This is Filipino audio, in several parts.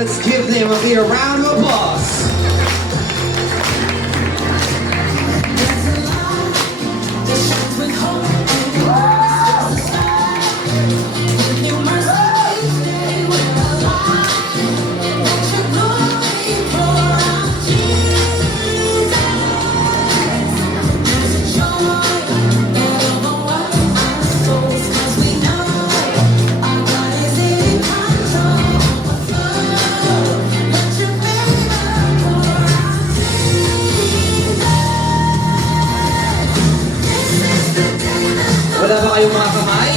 let's give them a big round of applause. Wala ba kayong mga kamay?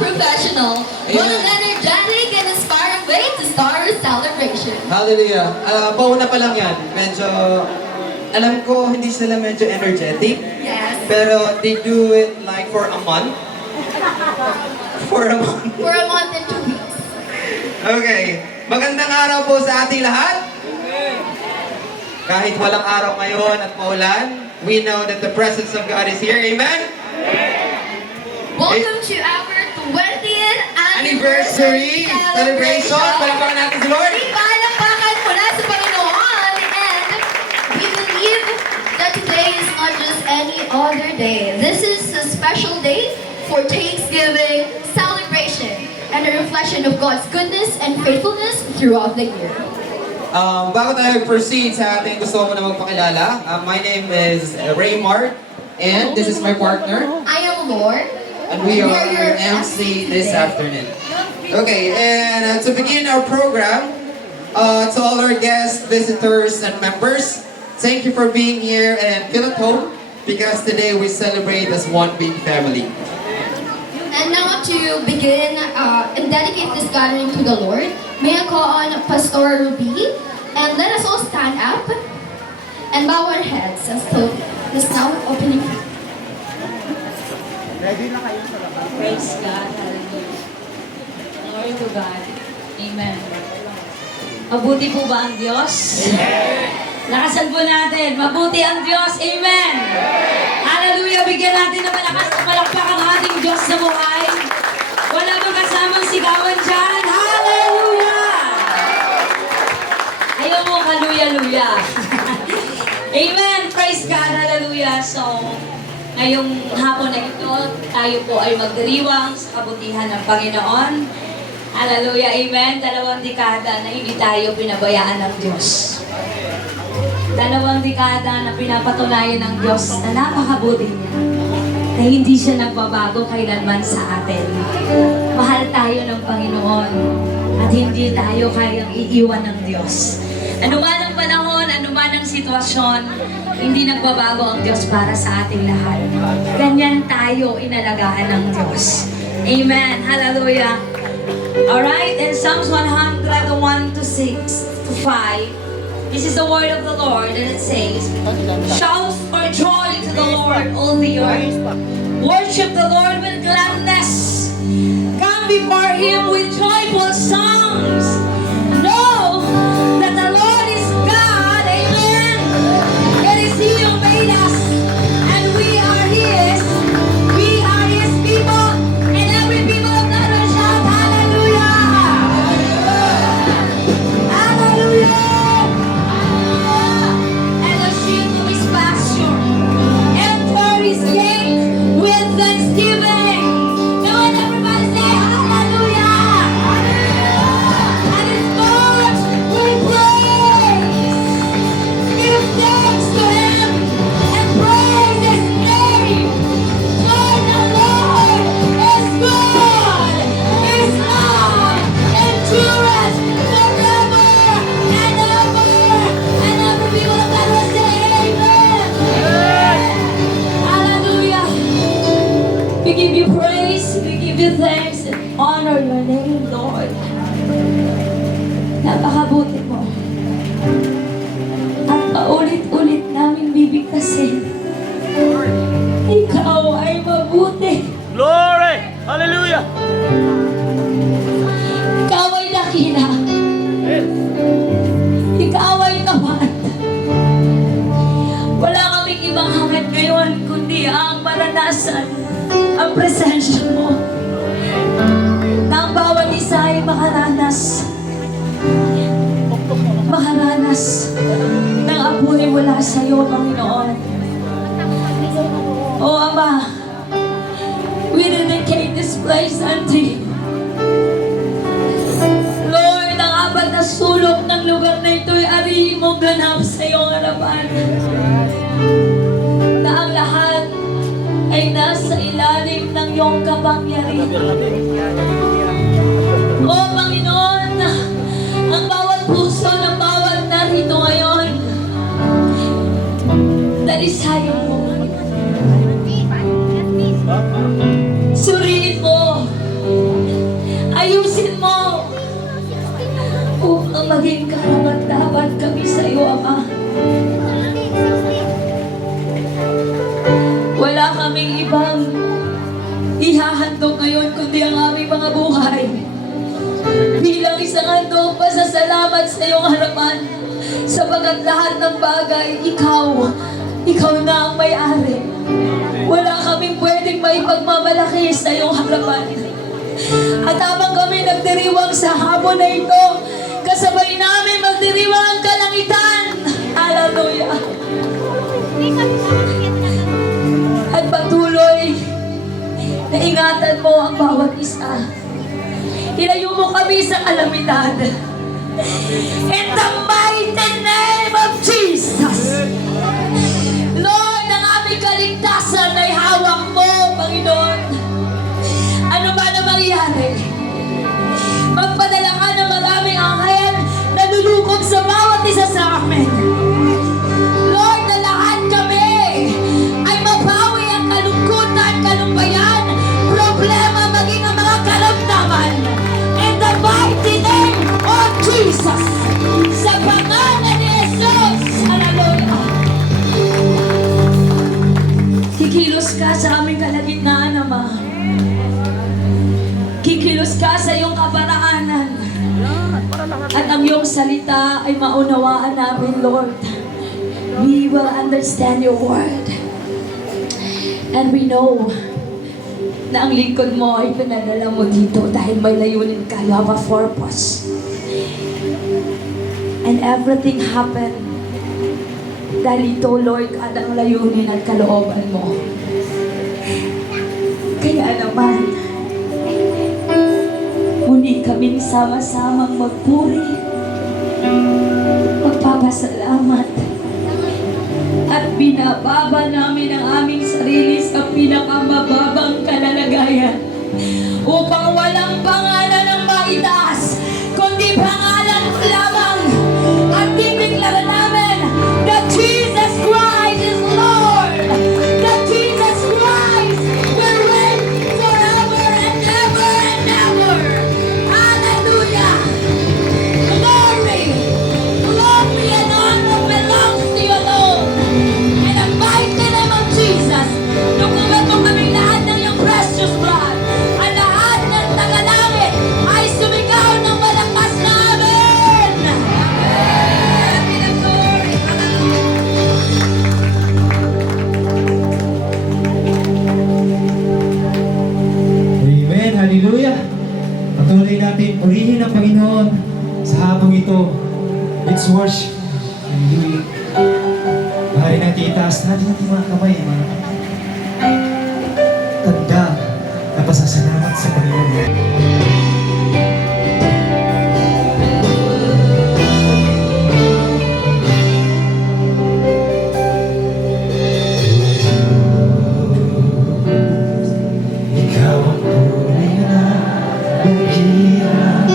Professional. What an energetic and inspiring way to start our celebration. Hallelujah. Pauna pa lang yan. Medyo, alam ko hindi sila medyo energetic. Yes. Pero they do it like for a month. For a month. For a month and 2 weeks. Okay. Magandang araw po sa ating lahat. Kahit walang araw ngayon at maulan, we know that the presence of God is here. Amen? Welcome to our 20th Anniversary celebration. Palakpakan natin si Lord. Palakpakan mula sa Panginoon. And we believe that today is not just any other day. This is a special day for Thanksgiving celebration and a reflection of God's goodness and faithfulness throughout the year. Bago tayo proceed sa ating gusto mo na magpakilala, my name is Ray Mart, and this is my partner. I am Lord. And we are your MC this afternoon. Okay, and to begin our program, to all our guests, visitors, and members, thank you for being here and feel at home because today we celebrate as one big family. And now to begin and dedicate this gathering to the Lord, may I call on Pastor Ruby, and let us all stand up and bow our heads as to this now opening. Ready na kayo sa labas? Praise God. Hallelujah. Glory to God. Amen. Mabuti po ba ang Diyos? Amen. Lakasan po natin. Mabuti ang Diyos. Amen. Hallelujah. Hallelujah! Bigyan natin ng malakas na palakpak ang ating Diyos sa buhay. Wala bang kasamang sigawan dyan? Hallelujah! Ayaw mo kaluya-luya. Amen! Praise God! Hallelujah! So, ngayong hapon na ito, tayo po ay magdiriwang sa kabutihan ng Panginoon. Hallelujah! Amen! 2 dekada na hindi tayo pinabayaan ng Diyos. 2 dekada na pinapatunayan ng Diyos na napakabuti niya. Na hindi siya nagbabago kailanman sa atin. Mahal tayo ng Panginoon at hindi tayo kayang iiwan ng Diyos. Ano man ang panahon, ano man ang sitwasyon, hindi nagbabago ang Diyos para sa ating lahat. Ganyan tayo inalagaan ng Diyos. Amen. Hallelujah. Alright, in Psalms 101 to 6 to 5, this is the word of the Lord, and it says, shout for joy to the Lord, all the earth. Worship the Lord with gladness. Come before Him with joyful songs. Know that the Lord is God. Amen. It is He who made us, and we are His. We are His people, and every people of God will shout hallelujah. Hallelujah. And the sheep of His pasture, enter His gate with thanksgiving. Come on, everybody say hallelujah. And His courts with praise. Give thanks to Him and praise His name. For the Lord is good. His love endureth forever and ever. And every people of God will say amen. Hallelujah. We give you praise, we give you thanks, and honor your name, Lord. Napakabuti mo. At paulit-ulit namin bibigkasin. Ikaw ay mabuti. Glory! Hallelujah! Ikaw ay dakila. Ikaw ay tapat. Wala kaming ibang hangad ngayon, kundi ang maranasan ang presensya mo. Na ang bawat isa ay makaranas ng apoy mula sa iyo, Panginoon. O Ama, we dedicate this place unto you. Lord, ang apat na sulok ng lugar na ito ay arihin mo ganap sa iyong harapan. Na ang lahat ay nasa ilalim ng iyong kapangyarihan. O Panginoon, ang bawat puso ng bawat narito ngayon, dalisayan mo. Suriin mo. Ayusin mo. Upang maging karapat-dapat kami sa iyo, Ama. Wala kaming ibang ihahandog ngayon kundi ang aming mga buhay. Bilang isang handog pasasalamat sa iyong harapan. Sapagat lahat ng bagay, ikaw na ang may-ari. Wala kaming pwedeng maipagmamalaki sa iyong harapan. At habang kami nagdiriwang sa hapon na ito, kasabay namin magdiriwang ang kalangitan. Hallelujah. At patuloy na ingatan mo ang bawat isa. Ilayo mo kami sa kalamidad. In the mighty name of Jesus. Lord, ang aming kaligtasan ay hawak mo, Panginoon. Ano ba na mangyari? Magpadala ka ng maraming anghel na lulukog sa bawat isa sa amin. Lord, na lahat kami ay mapawi ang kalungkutan, kalumpayan, problema, maging ang mga karamdaman. In the mighty name of Jesus. Sa pangalan ni Jesus. Hallelujah. Kikilos ka sa aming kalagitnaan, Ama. Kikilos ka sa iyong kaparaanan. At ang iyong salita ay maunawaan namin, Lord. We will understand your word. And we know na ang lingkod mo ay pinadala mo dito dahil may layunin ka. You have a purpose. And everything happened dahil ito, Lord, God, ang layunin at kalooban mo. Kaya naman, muli kaming sama-samang magpuri, magpapasalamat, at binababa namin ang aming sarili sa pinakamababang kalalagayan upang walang pangalan ng maitaas, kundi pangalan mo lamang at bibiglaran namin that Jesus Christ is Lord, that Jesus Christ will reign forever and ever and ever. Hallelujah! Glory! Glory and honor belongs to you alone. In the mighty name of Jesus, lukubat mo kaming lahat ng iyong precious blood. Ang lahat ng tagalangit ay sumigaw ng malakas na amen! Amen! Be the glory! Amen. Hallelujah. Patuloy natin purihin ang Panginoon sa hapong ito. It's worship. Hallelujah. Bahari natin itaas natin ang mga kamay. Mga tanda na pasasalamat sa Panginoon. Ikaw ang tunay na naghihirap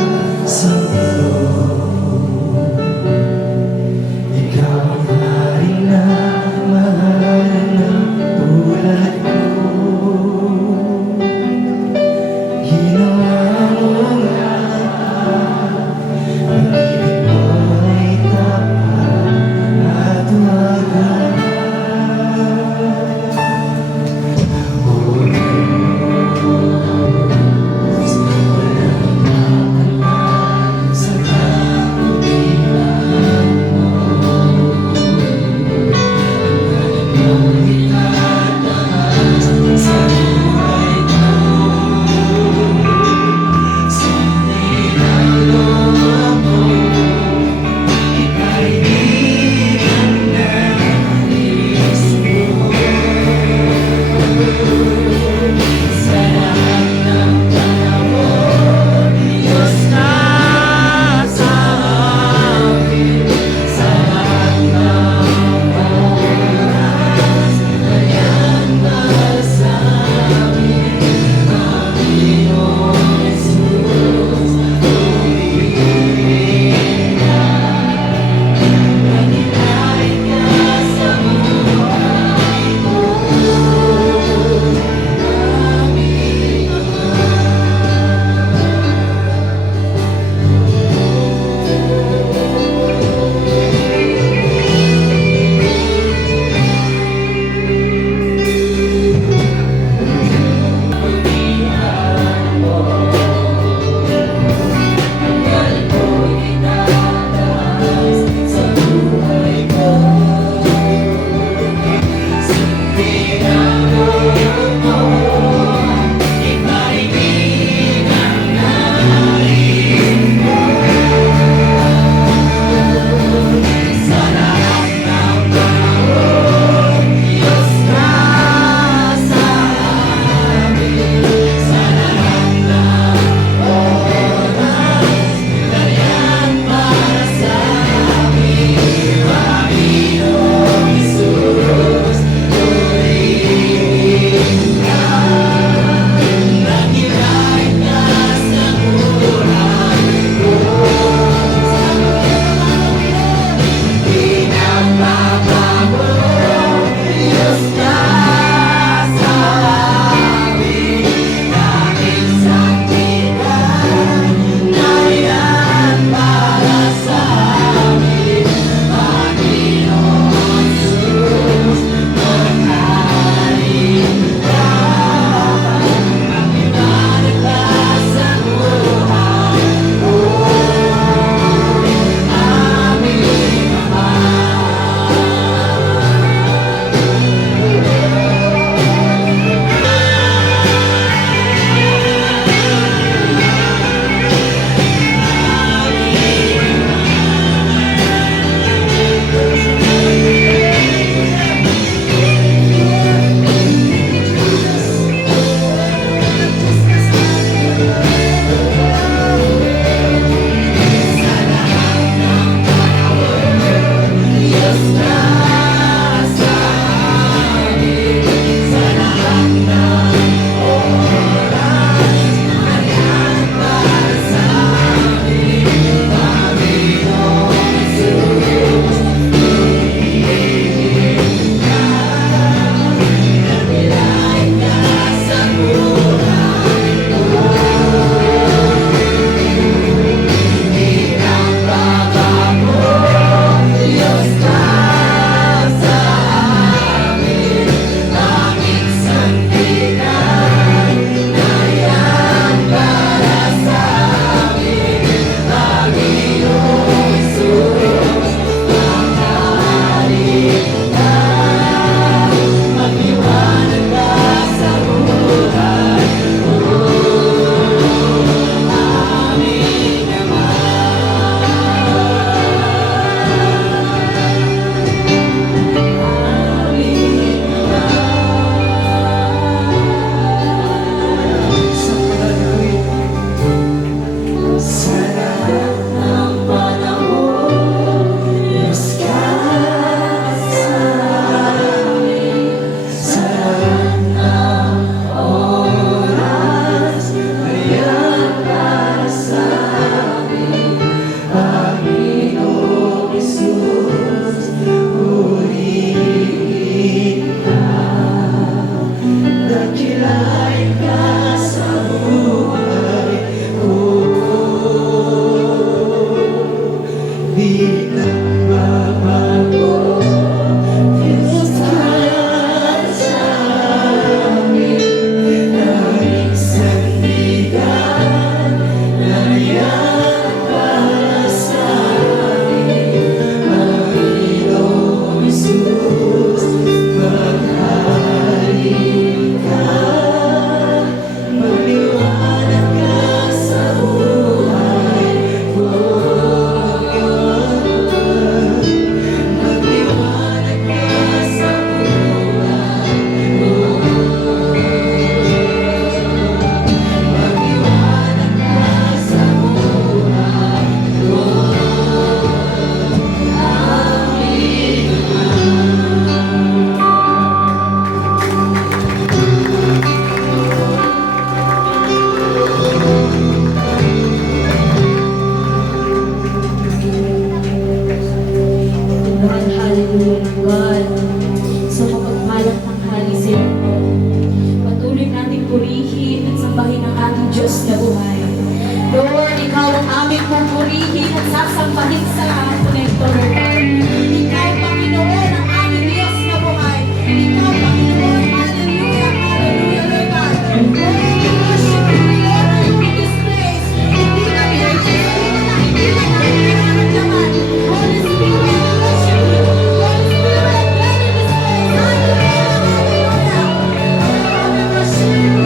sa mundo. Ikaw ang hari na mahal ng Makilain ka sa buhay ko. Di ka babago, Diyos ka sa amin. Aming sandigan, nariyan para sa amin. Panginoong Jesus, maghari ka. Magliwanag ka sa buhay ko. Magliwanag ka sa buhay ko. Magliwanag ka sa buhay ko. Lord, hallelujah, God. Sa mapagpalang tanghali sa iyo, patuloy natin purihin at sambahin ang ating Diyos na buhay. Lord, Ikaw ang aming pupurihin at sasambahin sa hapon na ito, Lord. Ikaw, Panginoon, ang aming Diyos na buhay. Ikaw, Panginoon, hallelujah, hallelujah, Lord God. Lord, we worship you, we honor you in this place. Hindi namin nakikita, hindi namin nararamdaman. Holy Spirit, we worship you. Holy Spirit, dwell in this place. Hallelujah, hallelujah. Lord, we worship you.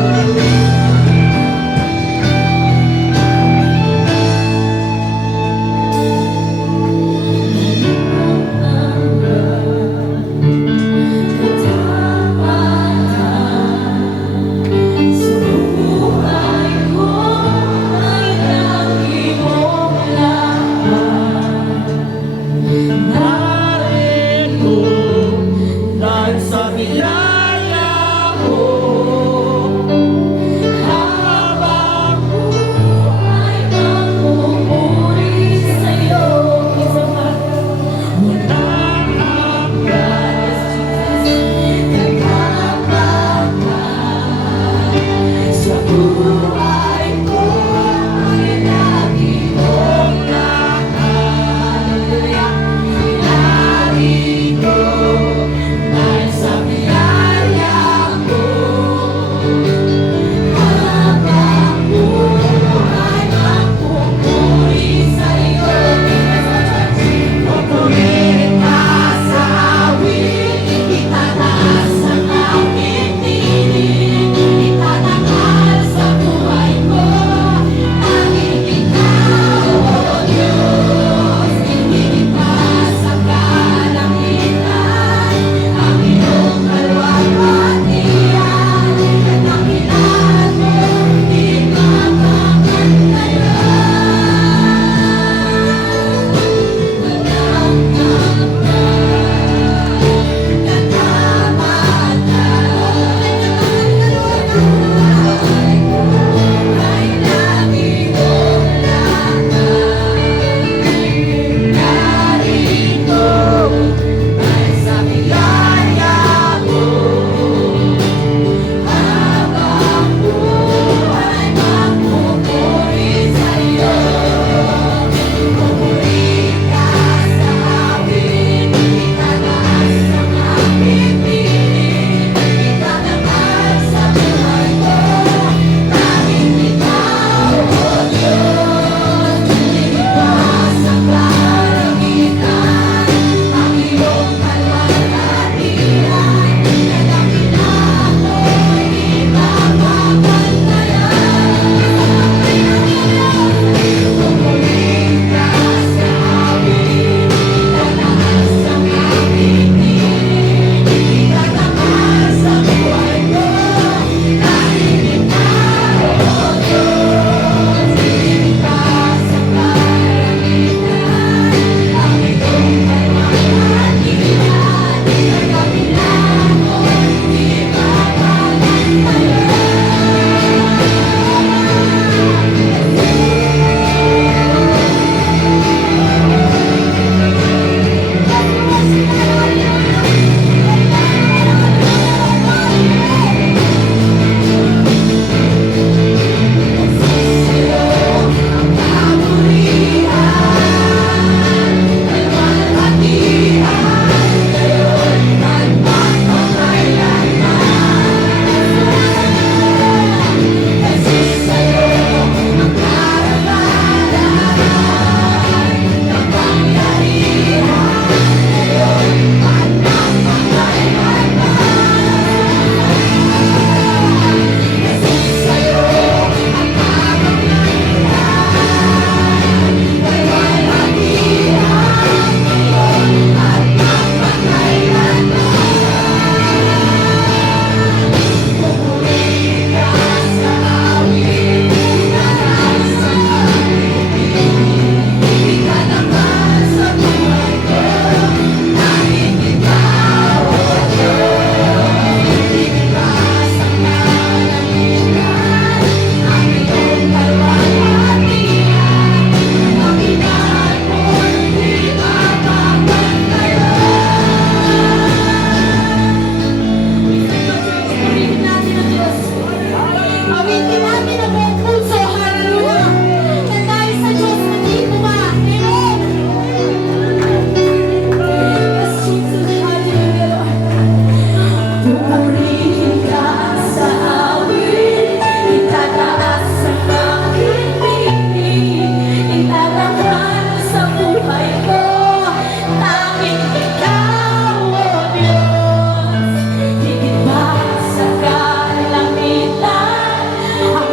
Awitin natin ang buong puso. Hallelujah. Na tayo sa Diyos na di buwa. Amen. Yes, Jesus. Hallelujah, Lord. Pupurihin ka sa awit, itataas ang aking piling, itatanghal sa buhay ko, tanging ikaw, O Diyos. Higit pa sa kalangitan, ang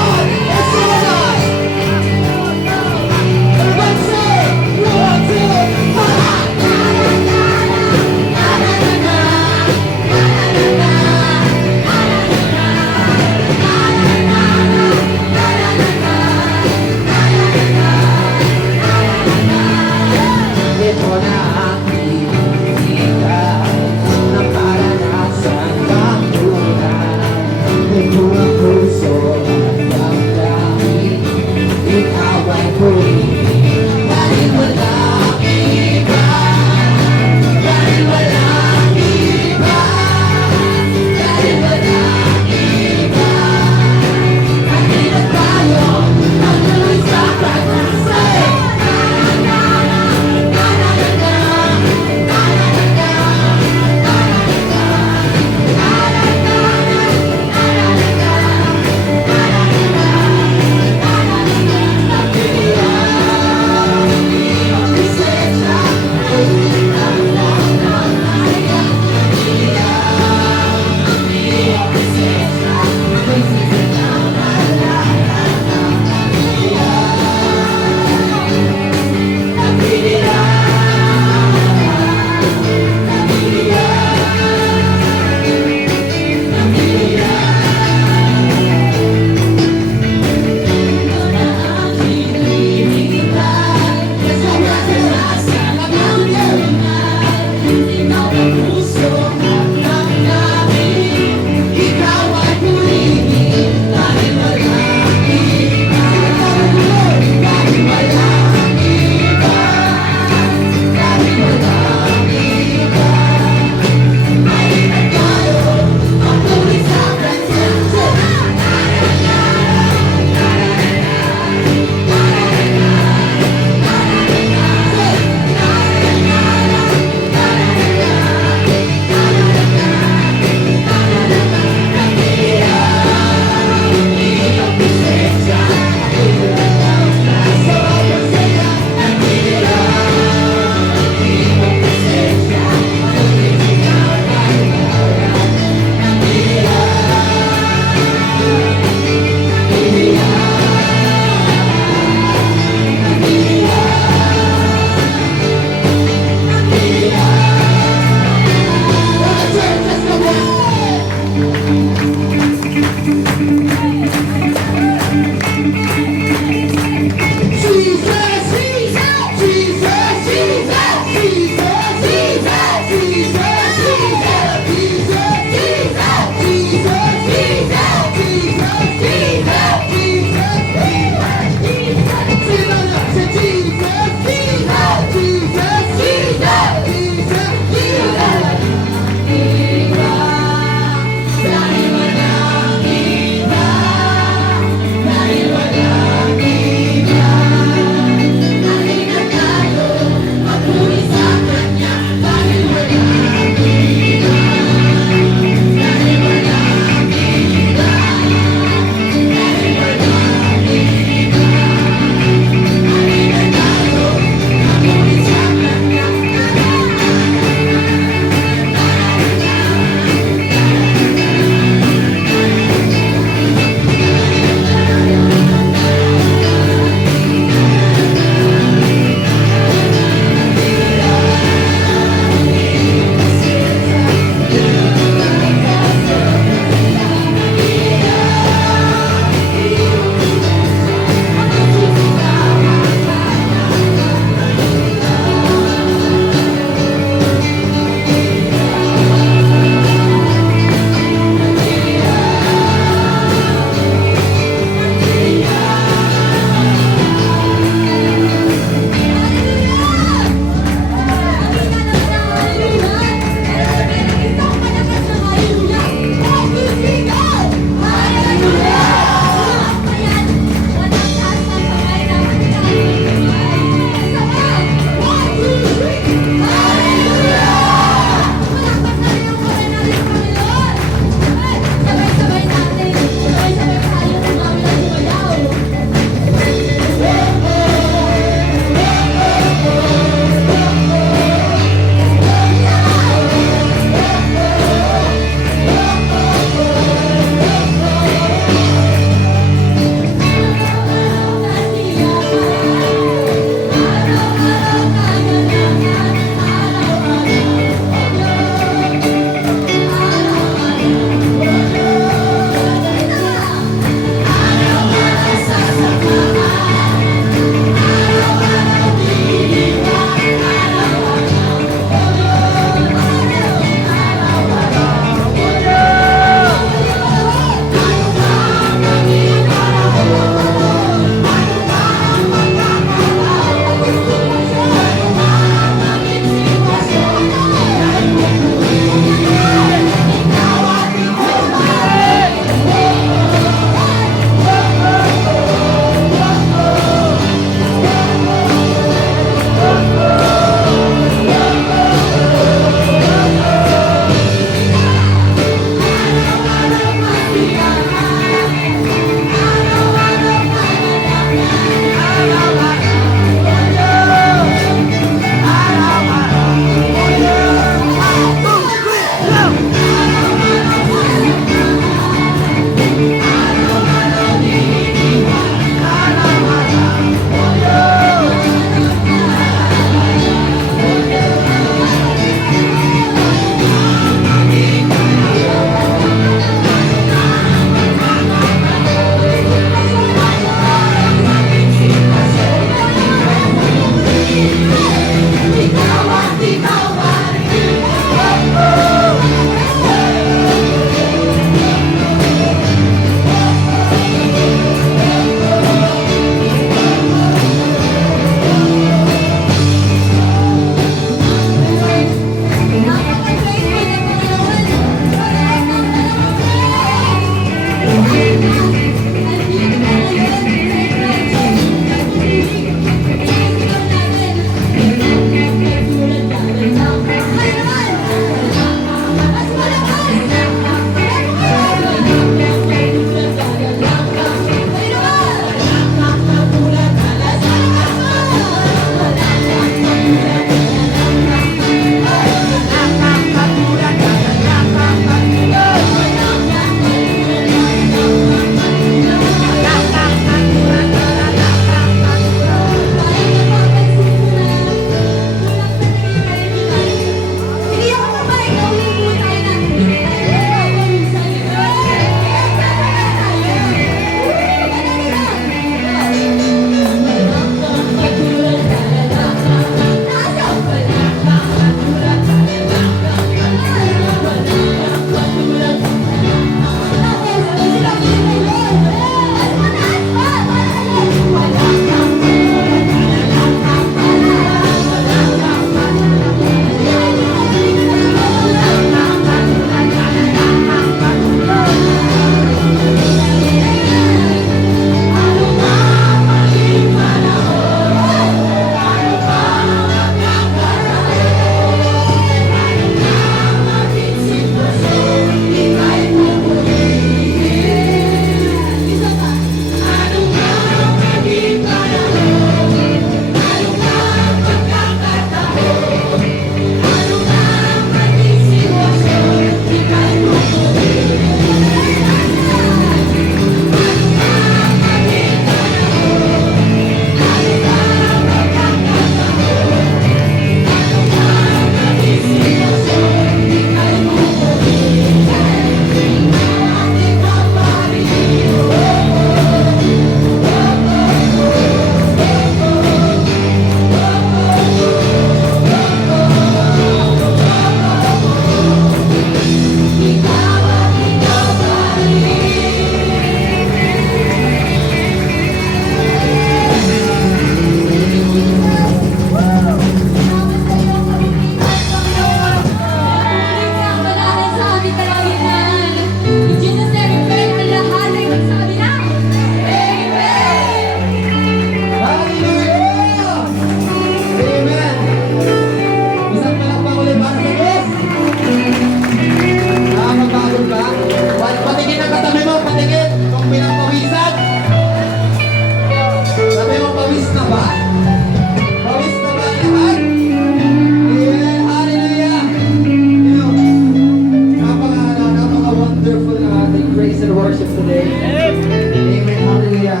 Amen, hallelujah.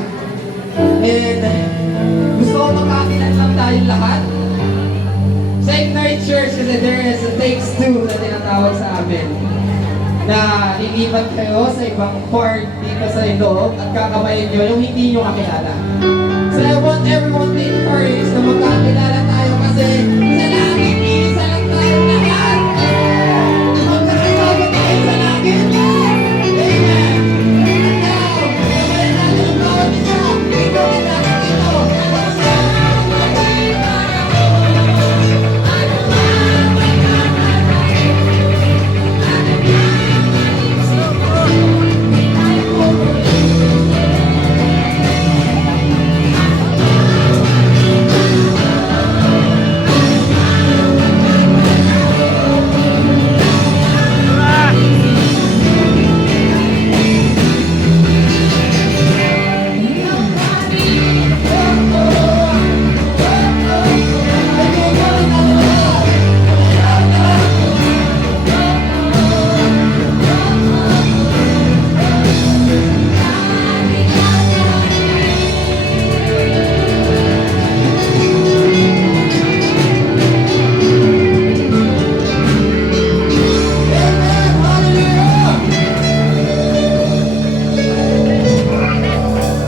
And gusto ko makakilan lang tayong lahat. Sa Ignite Church, kasi there is a takes two na tinatawag sa amin. Na lilipat kayo sa ibang part dito sa loob at kakamayin nyo yung hindi nyo kakilala. So I want everyone to encourage na magkakilala tayo kasi sa langit, isa lang tayo lahat. Magkakilala tayo sa langit. Amen. At now, gawin natin ang bawat isa. Gawin natin ito.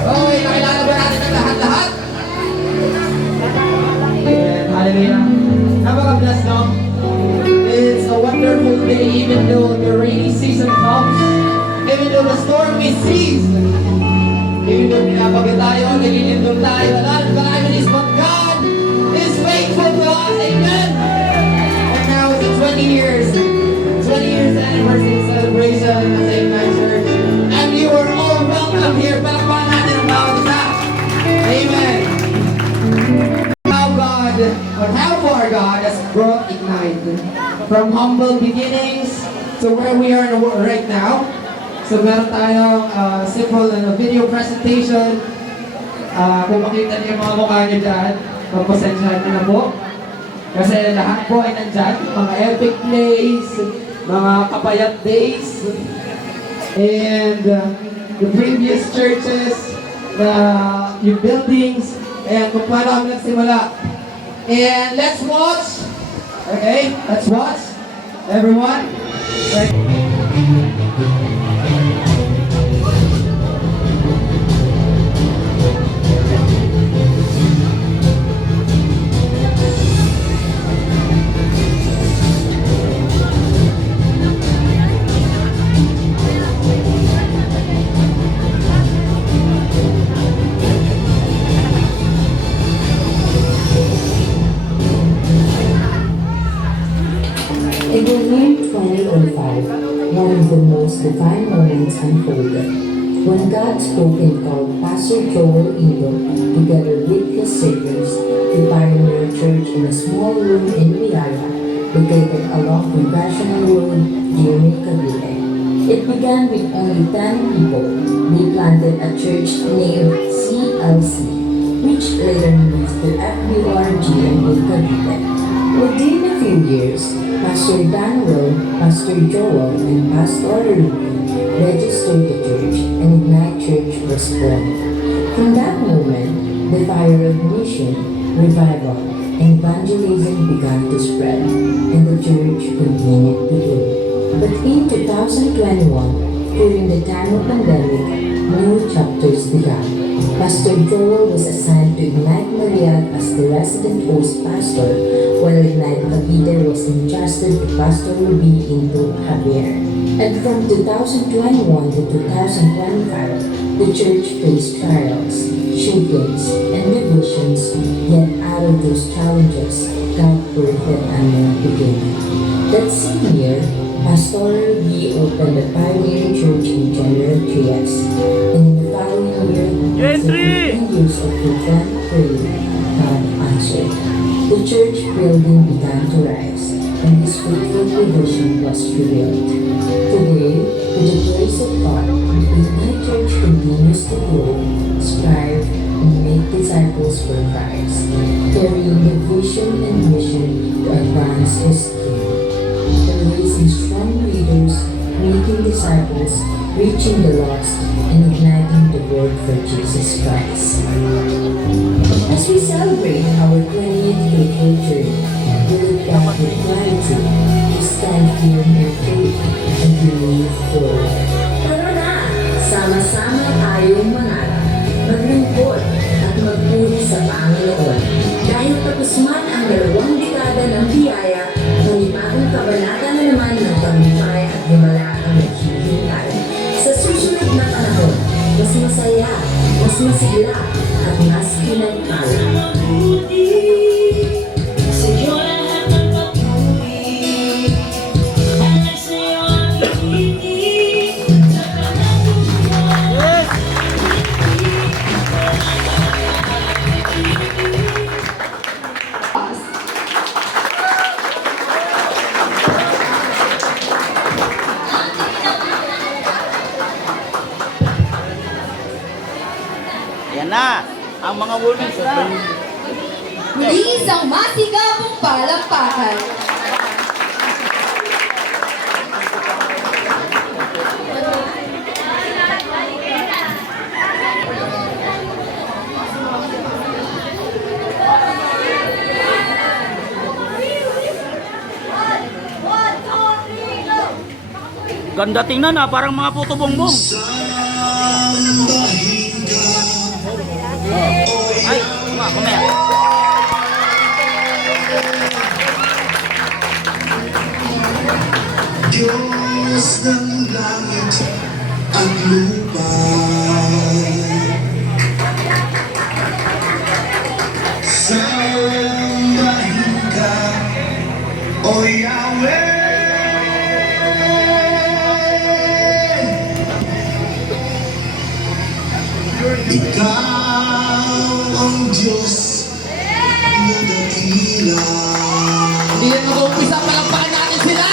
Okay, nakilala ba natin ang lahat-lahat? Amen. Hallelujah. Napaka-bless, no? It's a wonderful day even though the rainy season comes, even though the stormy seas, even though pinapagod tayo, nililindol tayo, a lot of calamities, but God is faithful to us. Amen. And now it's a 20 years anniversary celebration of the Ignite Church. And you are all welcome here. Palakpakan natin ang bawat isa. Amen. How far God has brought Ignite from humble beginnings to where we are right now. So meron tayong simple video presentation. Kung makita niyo yung mga mukha niyo dyan, magpasensyahan niyo na po. Kasi lahat po ay nandyan. Mga epic plays, mga kapayat days, and the previous churches, yung buildings, and kung paano kami nagsimula. And let's watch. Okay, let's watch. Everyone. Right. In the year 2005, one of the most divine moments unfolded when God spoke and called Pastor Joel Ido together with his siblings to pioneer a church in a small room in Riara located along Congressional Road, Jimmy, Cavite. It began with only 10 people. They planted a church named CLC, which later moved to FURG in Cavite. Within a few years, Pastor Daniel, Pastor Joel, and Pastor Ruben registered the church, and Ignite Church was born. From that moment, the fire of mission, revival, and evangelism began to spread, and the church continued to grow. But in 2021, during the time of pandemic, new chapters began. Pastor Joel was assigned to Ignite Mariag as the resident host pastor, while Ignite Cavite was entrusted to Pastor Ruby into Javier. And from 2021 to 2025, the church faced trials, shootings, and divisions, yet out of those challenges, God birthed a new beginning. That same year, Pastor Ruby opened a pioneering church in General Trias, and in the following year, after 15 years of frequent prayer, God answered. The church building began to rise, and His faithful provision was revealed. Today, with the grace of God, the Ignite Church continues to grow, strive, and make disciples for Christ, carrying the vision and mission to advance His kingdom. Raising strong leaders, making disciples, reaching the lost, and igniting the world for Jesus Christ. As we celebrate our 20th faithful journey, we look back with gratitude to stand firm in faith and we move forward. Tara na! Sama-sama tayong manara, maglingkod at magpuri sa Panginoon. Dahil tapos man ang 2 dekada ng biyaya, panibagong kabanata na naman ng tagumpay at himala ang naghihintay. Sa susunod na panahon, mas masaya, mas masigla, at mas pinagpala. Sa iyo lahat ng papuri, dahil sa iyo ang pag-ibig, sa panahon Yan na, ang mga women. Muli isang masigabong palakpakan. Ganda tingnan ah, parang mga puto bongbong. Ay, kumaya. Diyos ng langit at lupa, sambahin ka, O Yahweh. Ikaw ang Diyos na dakila. Hindi yan mag-umpisa, palakpakan natin sila!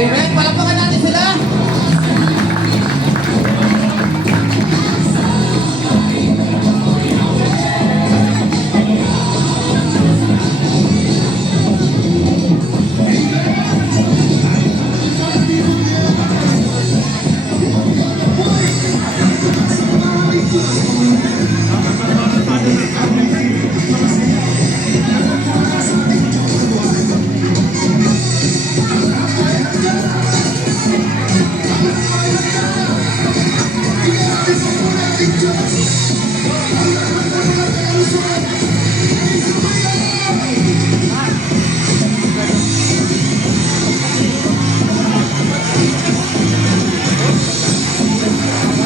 Amen. Palakpakan natin sila.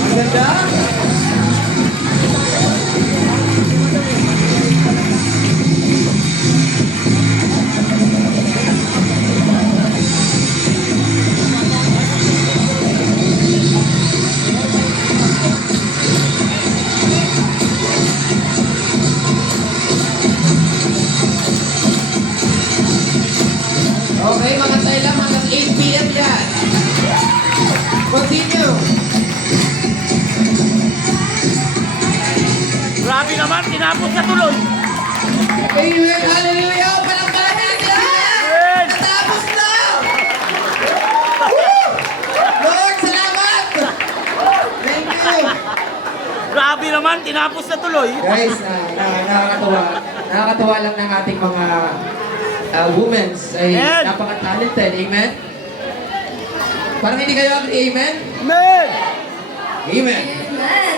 Ang ganda. Okay, mga tayo lang hanggang 8 p.m. yan. Continue. Grabe naman, tinapos na tuloy. Amen. Hallelujah. Palakpakan natin sila. Amen. Natapos na. Woo! Lord, salamat. Thank you. Grabe naman, tinapos na tuloy. Guys, nakakatuwa. Nakakatuwa lang ng ating mga women's ay Amen. napaka-talented. Amen? Parang hindi kayo agree. Amen? Amen. Amen. Amen.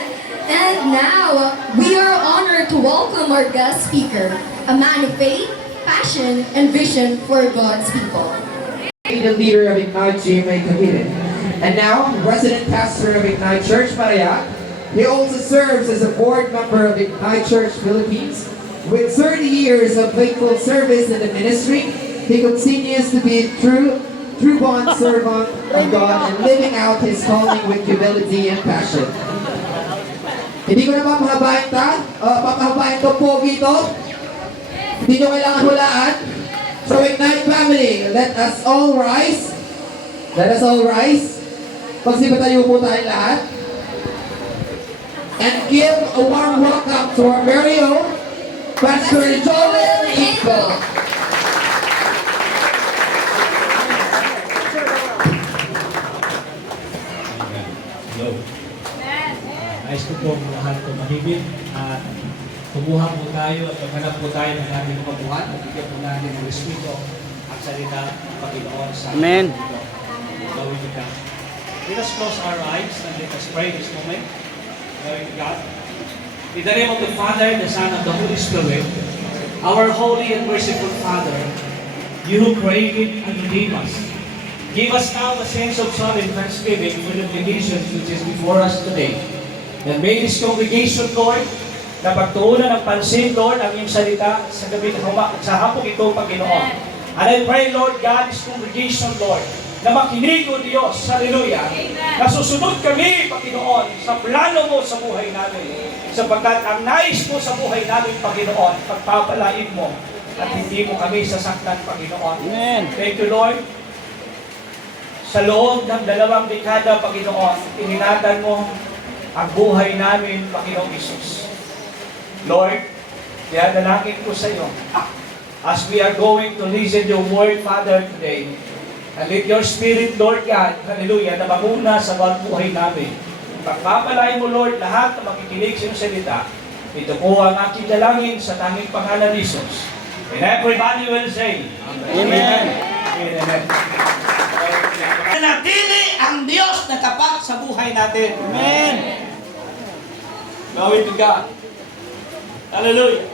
And now, we are honored to welcome our guest speaker, a man of faith, passion, and vision for God's people. The leader of Ignite GMA Cavite. And now, resident pastor of Ignite Church Parayac. He also serves as a board member of Ignite Church Philippines. With 30 years of faithful service in the ministry, he continues to be a true bond servant of God and living out his calling with humility and passion. Hindi ko na papahabain to pogi to. Hindi nyo kailangan hulaan. So Ignite family, let us all rise. Let us all rise. Pagsipatayo po tayo lahat. And give a warm welcome to our very own Pastor Joel Ito. Hello. Nais ko po lahat tumahimik at kumuha po tayo at maghanap po tayo ng aming kabuhat at bigyan po natin ng respeto at salita ng Panginoon sa Amen. Glory to God. Let us close our eyes and let us pray this moment. Glory to God. In the name of the Father, the Son, and the Holy Spirit, our holy and merciful Father, you who created and redeemed us, give us now a sense of joy and thanksgiving for the obligation which is before us today. And may this congregation, Lord, na pagtuunan ng pansin, Lord, ang iyong salita sa gabi sa hapong ito, Panginoon. And I pray, Lord God, this congregation, Lord, na makinig, O Diyos, hallelujah, na susunod kami, Panginoon, sa plano mo sa buhay namin. Sapagkat ang nais mo sa buhay namin, Panginoon, pagpapalain mo at hindi mo kami sasaktan, Panginoon. Amen. Thank you, Lord. Sa loob ng 2 dekada, Panginoon, ininatan mo ang buhay namin, Panginoong Isus. Lord, kaya dalangin ko sa iyo, as we are going to listen your word, Father, today, and let your Spirit, Lord God, hallelujah, na mamuna sa bawat buhay namin. Pagpapalain mo, Lord, lahat na makikinig sa iyong salita. Ito po ang aking dalangin sa tanging pangalan ni Jesus. And everybody will say, Amen. Amen. Nanatili ang Diyos na tapat sa buhay natin. Amen. Glory to God. Hallelujah.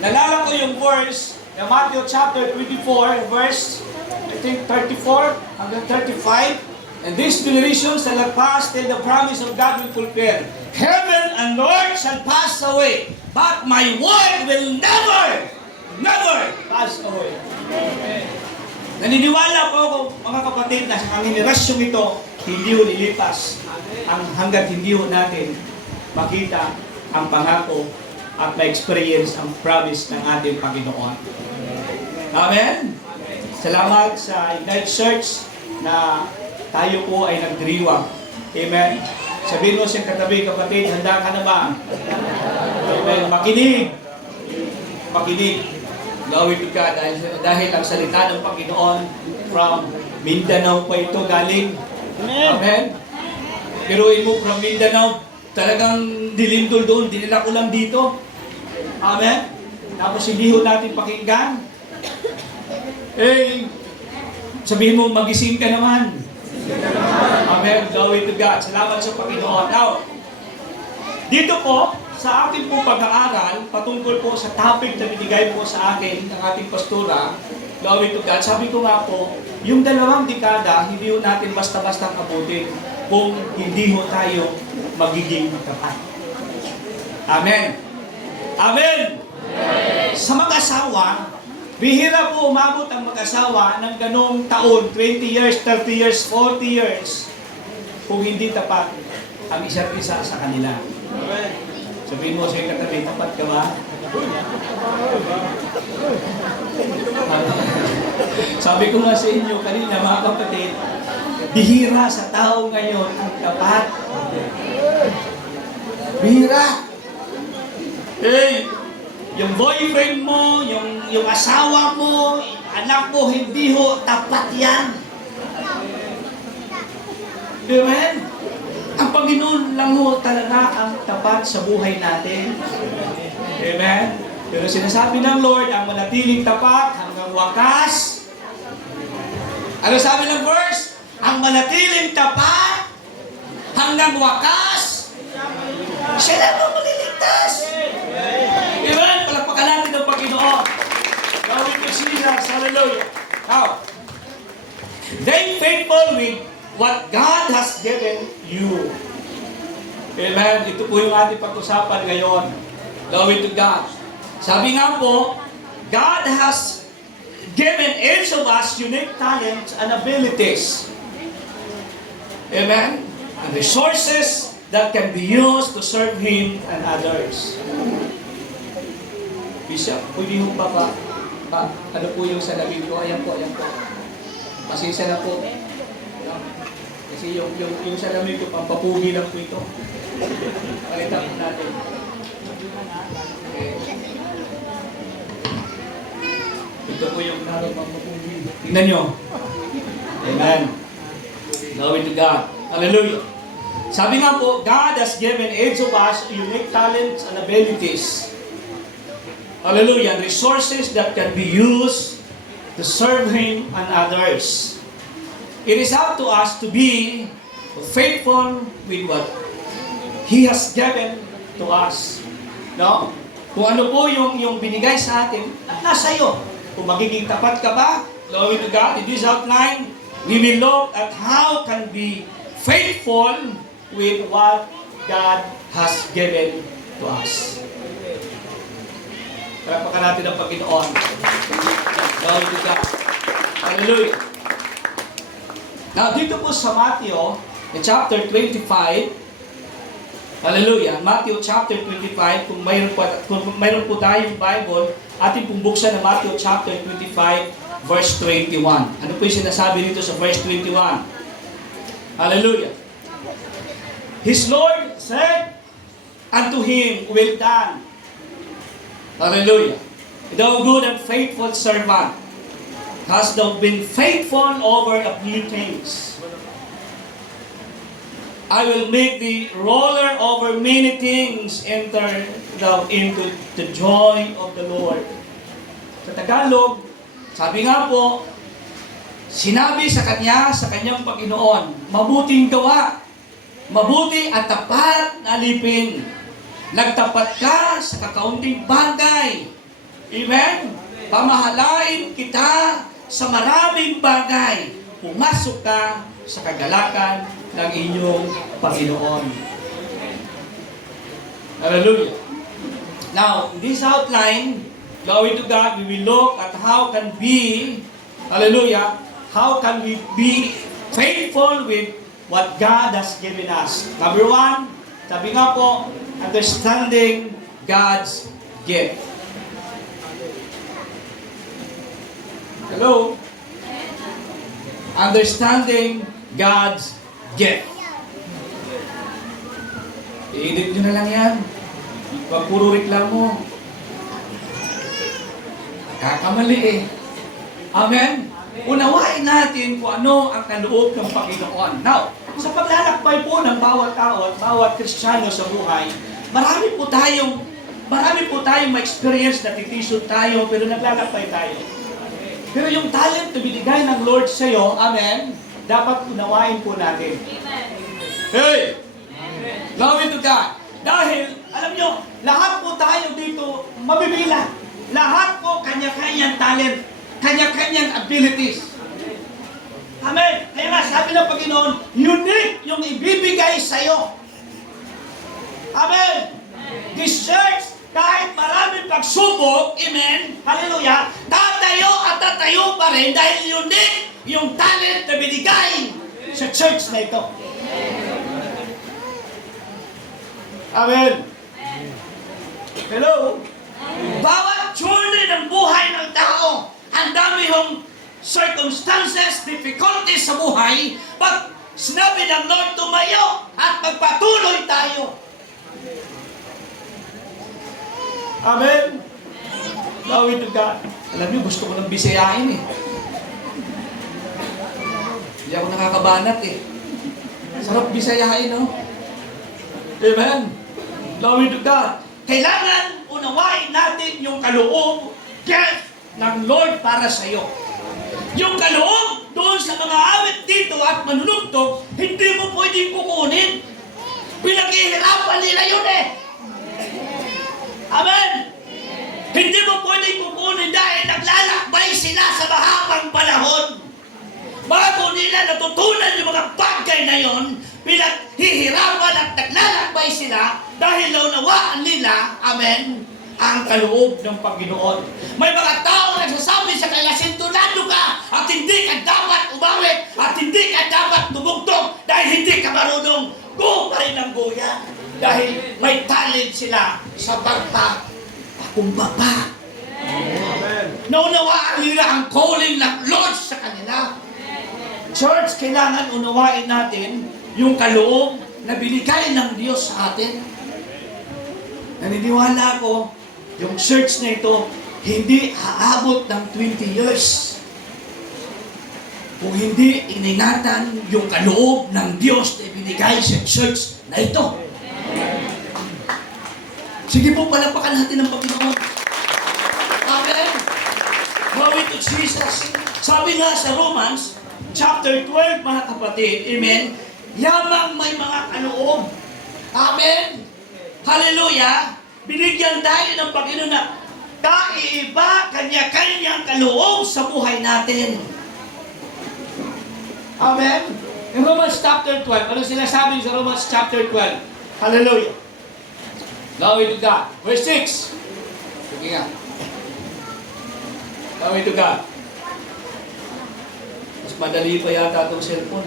Nalala ko yung verse na Matthew chapter 24, verse, I think 34 hanggang 35. And this generation shall not pass till the promise of God will fulfill. Heaven and earth shall pass away, but my word will never pass away. Naniniwala po ako, mga kapatid, na sa henerasyon ito, hindi ho lilipas hanggat hindi ho natin makita ang pangako at ma-experience ang promise ng ating Panginoon. Amen? Salamat sa Ignite Church na tayo po ay nagdiriwang. Amen. Sabihin mo siyang katabi, kapatid, handa ka na ba? Amen. Makinig. Makinig. Glory to God. Dahil ang salita ng Panginoon from Mindanao pa ito galing. Amen. Piruin mo from Mindanao, talagang dilindol doon, dinila ko lang dito. Amen. Tapos hindi ho natin pakinggan. Sabihin mo, magising ka naman. Amen. Glory to God. Salamat sa Panginoon. Now, dito po, sa ating po pag-aaral, patungkol po sa topic na binigay po sa akin ng ating pastora, glory to God, sabi ko nga po, yung 2 dekada, hindi ho natin basta-basta abutin kung hindi ho tayo magiging tapat. Amen. Amen. Sa mag-asawa, bihira po umabot ang mag-asawa ng ganong taon, 20 years, 30 years, 40 years, kung hindi tapat ang isa't isa sa kanila. Sabihin mo sa katabi, tapat ka ba? Sabi ko nga sa inyo kanina, mga kapatid, bihira sa tao ngayon ang tapat. Bihira. Yung boyfriend mo, yung asawa mo, anak mo, hindi ho tapat yan. Amen? Ang Panginoon lang ho talaga ang tapat sa buhay natin. Amen? Pero sinasabi ng Lord, ang manatiling tapat hanggang wakas. Ano sabi ng verse? Ang manatiling tapat hanggang wakas. Siya lang ang maliligtas. Amen? Palakpakan natin ang Panginoon. Glory to Jesus. Hallelujah. Now, they faithful with what God has given you. Amen. Ito po yung ating pag-usapan ngayon. Glory to God. Sabi nga po, God has given each of us unique talents and abilities. Amen. And resources that can be used to serve Him and others. Bishop, pwede mo pa ano po yung salamin ko? Ayan po, ayan po. Pasensya na po. Kasi yung salamin ko, pampapugi lang po ito. Palitan po natin. Okay. Ito po yung naroon pampapugi. Tingnan nyo. Amen. Glory to God. Hallelujah. Sabi nga po, God has given each of us unique talents and abilities. Hallelujah. And resources that can be used to serve Him and others. It is up to us to be faithful with what He has given to us. No? Kung ano po yung binigay sa atin, nasa iyo. Kung magiging tapat ka ba, glory to God, in this outline, we will look at how can be faithful with what God has given to us. Palakpakan natin ang Panginoon. Glory to God. Hallelujah. Now, dito po sa Matthew, chapter 25, hallelujah, Matthew chapter 25, kung mayroon po tayong Bible, ating pong buksan na Matthew chapter 25, verse 21. Ano po yung sinasabi dito sa verse 21? Hallelujah. His Lord said unto him, well done. Hallelujah. Thou good and faithful servant. Hast thou been faithful over a few things? I will make thee ruler over many things. Enter thou into the joy of the Lord. Sa Tagalog, sabi nga po, sinabi sa kanya, sa kanyang Panginoon, mabuting gawa, mabuti at tapat na alipin. Nagtapat ka sa kakaunting bagay. Amen? Pamahalain kita sa maraming bagay. Pumasok ka sa kagalakan ng inyong Panginoon. Hallelujah. Now, in this outline, glory to God, we will look at how can we, hallelujah, how can we be faithful with what God has given us. Number one, sabi nga po, understanding God's gift. Hello? Understanding God's gift. I-edit nyo na lang yan. Huwag puro reklamo. Kakamali eh. Amen? Unawain natin kung ano ang kaloob ng Panginoon. Now, sa paglalakbay po ng bawat tao at bawat Kristiyano sa buhay, marami po tayong ma-experience na titisod tayo pero naglalakbay tayo. Pero yung talent na binigay ng Lord sa iyo, amen, dapat unawain po natin. Hey! Glory to God! Dahil, alam nyo, lahat po tayo dito mabibilang. Lahat po kanya-kanyang talent, kanya-kanyang abilities. Amen. Kaya nga sabi ng Panginoon, unique yung ibibigay sa iyo. Amen. This church, kahit maraming pagsubok, amen, hallelujah, tatayo pa rin dahil unique yung talent na binigay sa church na ito. Amen. Hello. Bawat journey ng buhay ng tao, ang dami hong circumstances, difficulties sa buhay, pag sinabi ng Lord tumayo at magpatuloy tayo. Amen. Glory to God. Alam niyo, gusto ko ng bisayain eh. Hindi ako nakakabanat eh. Sarap bisayain, no? Amen. Glory to God. Kailangan unawain natin yung kaloob, gift ng Lord para sa iyo. Yung kaloob doon sa mga awit dito at manunugtog, hindi mo pwedeng kukunin. Pinaghihirapan nila yun eh. Amen. Hindi mo pwedeng kukunin dahil naglalakbay sila sa mahabang panahon. Bago nila natutunan yung mga bagay na yon, pinaghihirapan at naglalakbay sila dahil naunawaan nila, amen, ang kaloob ng Panginoon. May mga tao nagsasabi sa kanila, sintulado ka at hindi ka dapat umawit at hindi ka dapat tumugtog dahil hindi ka marunong gumay ng goya. Dahil may talent sila sa pagpapakumbaba. Naunawaan nila ang calling ng Lord sa kanila. Church, kailangan unawain natin yung kaloob na binigay ng Diyos sa atin. Naniniwala ako, yung church na ito, hindi aabot ng 20 years. Kung hindi iningatan yung kaloob ng Diyos na binigay sa church na ito. Sige po, palapakan natin ang Panginoon. Amen. Glory to Jesus. Sabi nga sa Romans, chapter 12, mga kapatid, amen, yamang may mga kaloob. Amen. Hallelujah. Binigyan tayo ng Panginoon na kaiba, kanya-kanyang kaloob sa buhay natin. Amen. In Romans chapter 12, ano sinasabi sa Romans chapter 12? Hallelujah. Glory to God. Verse 6. Sige nga. Glory to God. Mas madali pa yata itong cellphone.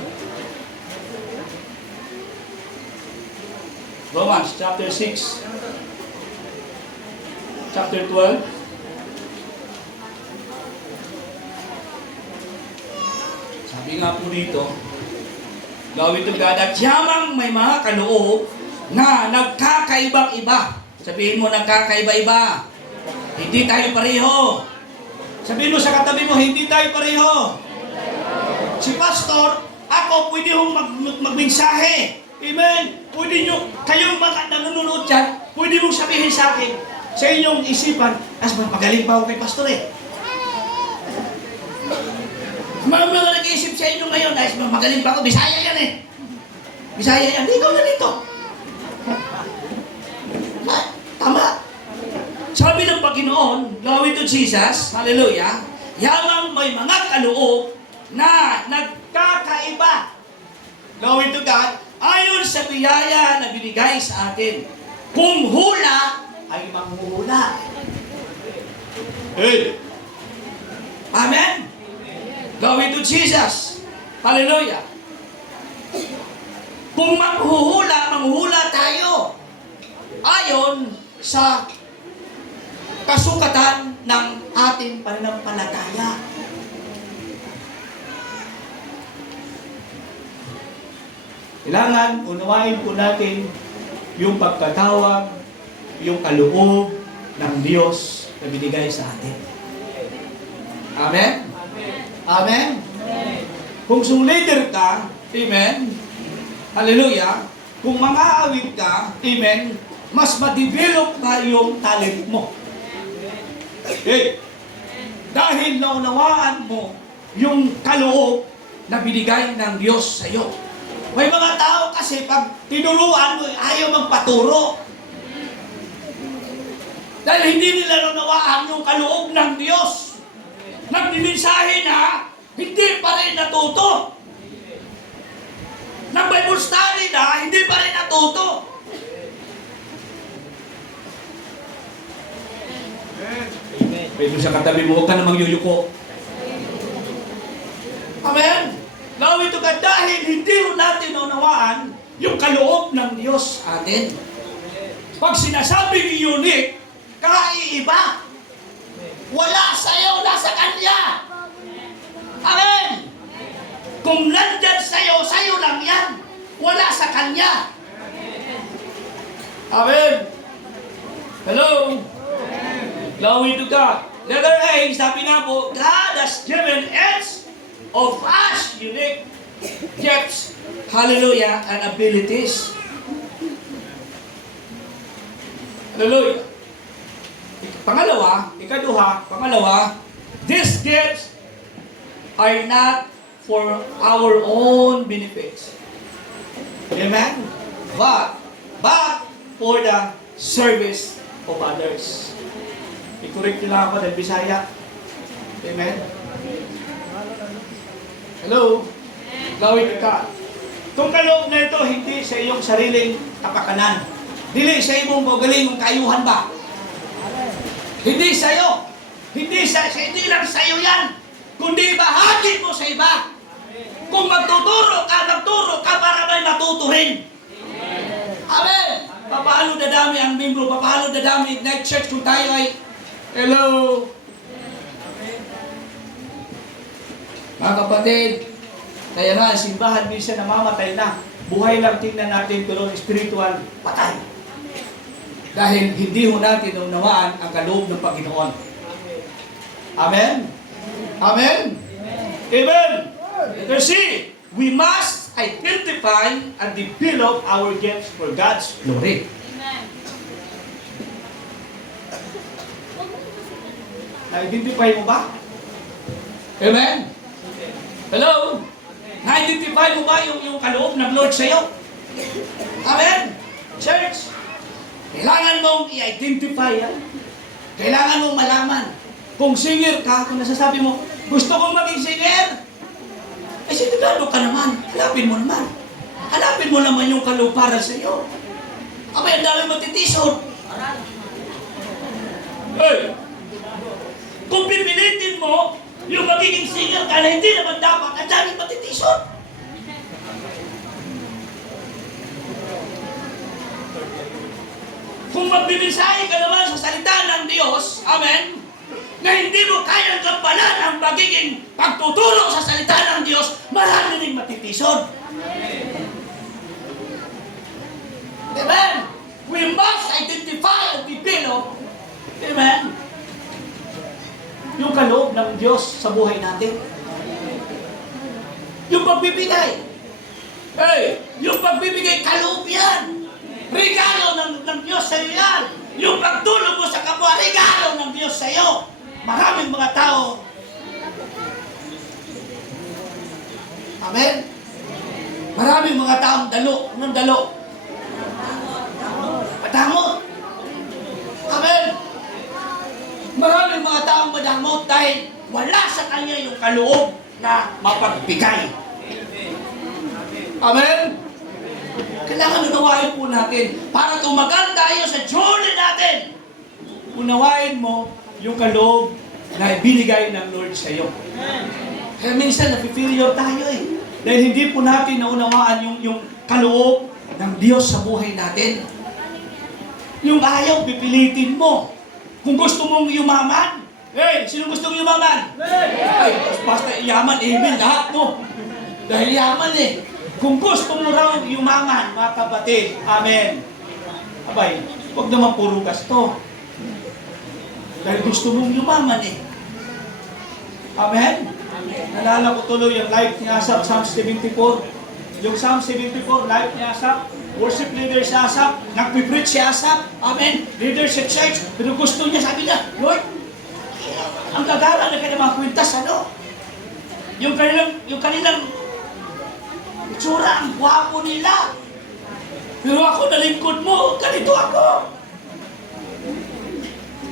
Romans chapter 6. Chapter 12. Sabi nga po dito, glory to God, at yamang may mga kaloob na nagkakaibang iba. Sabihin mo, nagkakaiba-iba. Hindi tayo pareho. Sabihin mo sa katabi mo, hindi tayo pareho. Si pastor, ako pwede hong magmensahe. Amen. Pwede nyo, kayong mga nanonood dyan, pwede mong sabihin sa akin, sa inyong isipan, as magaling pa ako kay pastor eh. Mga nag-iisip sa inyo ngayon, as magaling pa ako, Bisaya yan eh. Bisaya yan, ikaw na dito. Tama. Sabi ng Panginoon, glory to Jesus, hallelujah, yamang may mga kaloob na nagkakaiba. Glory to God, ayon sa biyaya na binigay sa atin. Kung hula, ay manghuhula. Hey! Amen? Glory to Jesus. Hallelujah. Kung manghuhula tayo. Ayon sa kasukatan ng ating pananampalataya. Kailangan unawain po natin yung pagkatawag, yung kaloob ng Diyos na binigay sa atin. Amen? Amen? Kung leader ka, amen? Hallelujah. Kung mang-aawit ka, amen, mas ma-develop na yung talent mo. Okay? Dahil naunawaan mo yung kaloob na binigay ng Diyos sa iyo. May mga tao kasi pag tinuruan mo, ayaw magpaturo. Dahil hindi nila naunawaan yung kaloob ng Diyos. Nagbimensahe na, hindi pa rin natuto. Nag-Bible study na, hindi pa rin natuto. Pwede sa katabi mo, huwag ka namang yuyuko. Amen? Now ito ka, dahil hindi mo natin naunawaan yung kaloob ng Diyos atin. Pag sinasabing unique, kaiiba. Wala sa'yo, nasa Kanya. Amen? Kung nandyan sa'yo lang yan. Wala sa Kanya. Amen? Hello? Glory to God. Letter A, sabi nga po, God has given each of us unique gifts, hallelujah, and abilities. Hallelujah. Pangalawa, these gifts are not for our own benefits. Amen? But for the service of others. I-correct nyo lang ako dahil Bisaya. Amen? Hello? Glory to God. Kung kaloob na ito, hindi sa iyong sariling kapakanan. Dili sa imong magaling mong kayuhan ba? Hindi sa iyo. Hindi lang sa iyo yan. Kundi bahagi mo sa iba. Kung magtuturo ka para may matuto rin. Amen. Papaano dadami ang membro? Papaano dadami next church kung tayo ay hello? Mga kapatid, kaya nga, simbahan minsan namamatay na. Buhay lang tingnan natin, pero spiritual, patay. Dahil hindi ho natin naunawaan ang kaloob ng Panginoon. Amen? Amen? Amen? Letter C, we must identify and develop our gifts for God's glory. Na-identify mo ba? Amen? Hello? Na-identify mo ba yung kaloob ng Lord sa iyo? Amen? Church, kailangan mong i-identify yan. Kailangan mong malaman. Kung singer ka, kung nasasabi mo, gusto kong maging singer, eh sinigado ka naman. Hanapin mo naman. Hanapin mo naman yung kaloob para sa iyo. Abay, ang dami matitisod. Hey! Kung pipilitin mo, yung magiging singer ka na hindi naman dapat, ang daming matitisod. Kung magbibisahe ka naman sa salita ng Diyos, amen, na hindi mo kayang gampanan ang magiging pagtuturo sa salita ng Diyos, marami rin matitisod. Amen? We must identify and develop, amen, yung kaloob ng Diyos sa buhay natin. Yung pagbibigay. Hey, yung pagbibigay, kaloob yan. Regalo ng Diyos sa iyo yan. Yung pagtulong mo sa kapwa, regalo ng Diyos sa iyo. Maraming mga tao. Amen? Maraming mga taong dalo. Anong dalo? Madamot. Amen? Maraming mga taong madamot dahil wala sa kanya yung kaloob na mapagbigay. Amen? Kailangan unawain po natin para tumagal tayo sa journey natin. Unawain mo yung kaloob na binigay ng Lord sa iyo. Kaya minsan nafe-failure tayo eh. Dahil hindi po natin naunawaan yung kaloob ng Diyos sa buhay natin. Yung ayaw, pipilitin mo. Kung gusto mong yumaman, hey, sino gustong yumaman? Ay, basta yaman, amen, lahat mo. Dahil yaman eh. Kung gusto mo raw yumaman, mga kapatid, amen. Abay, huwag naman puro gasto. Dahil gusto mong yumaman eh. Amen? Nalala ko tuloy yung life ni Asap, Psalm 74. Yung Psalm 74, life ni Asap, worship leader si Asap, nagpipreach si Asap, amen, leader sa church, pero gusto niya, sabi niya, Lord, ang gagara na kanya mga kwintas, ano? Yung kanilang itsura, ang gwapo nila. Pero ako, nalingkod mo, ganito ako.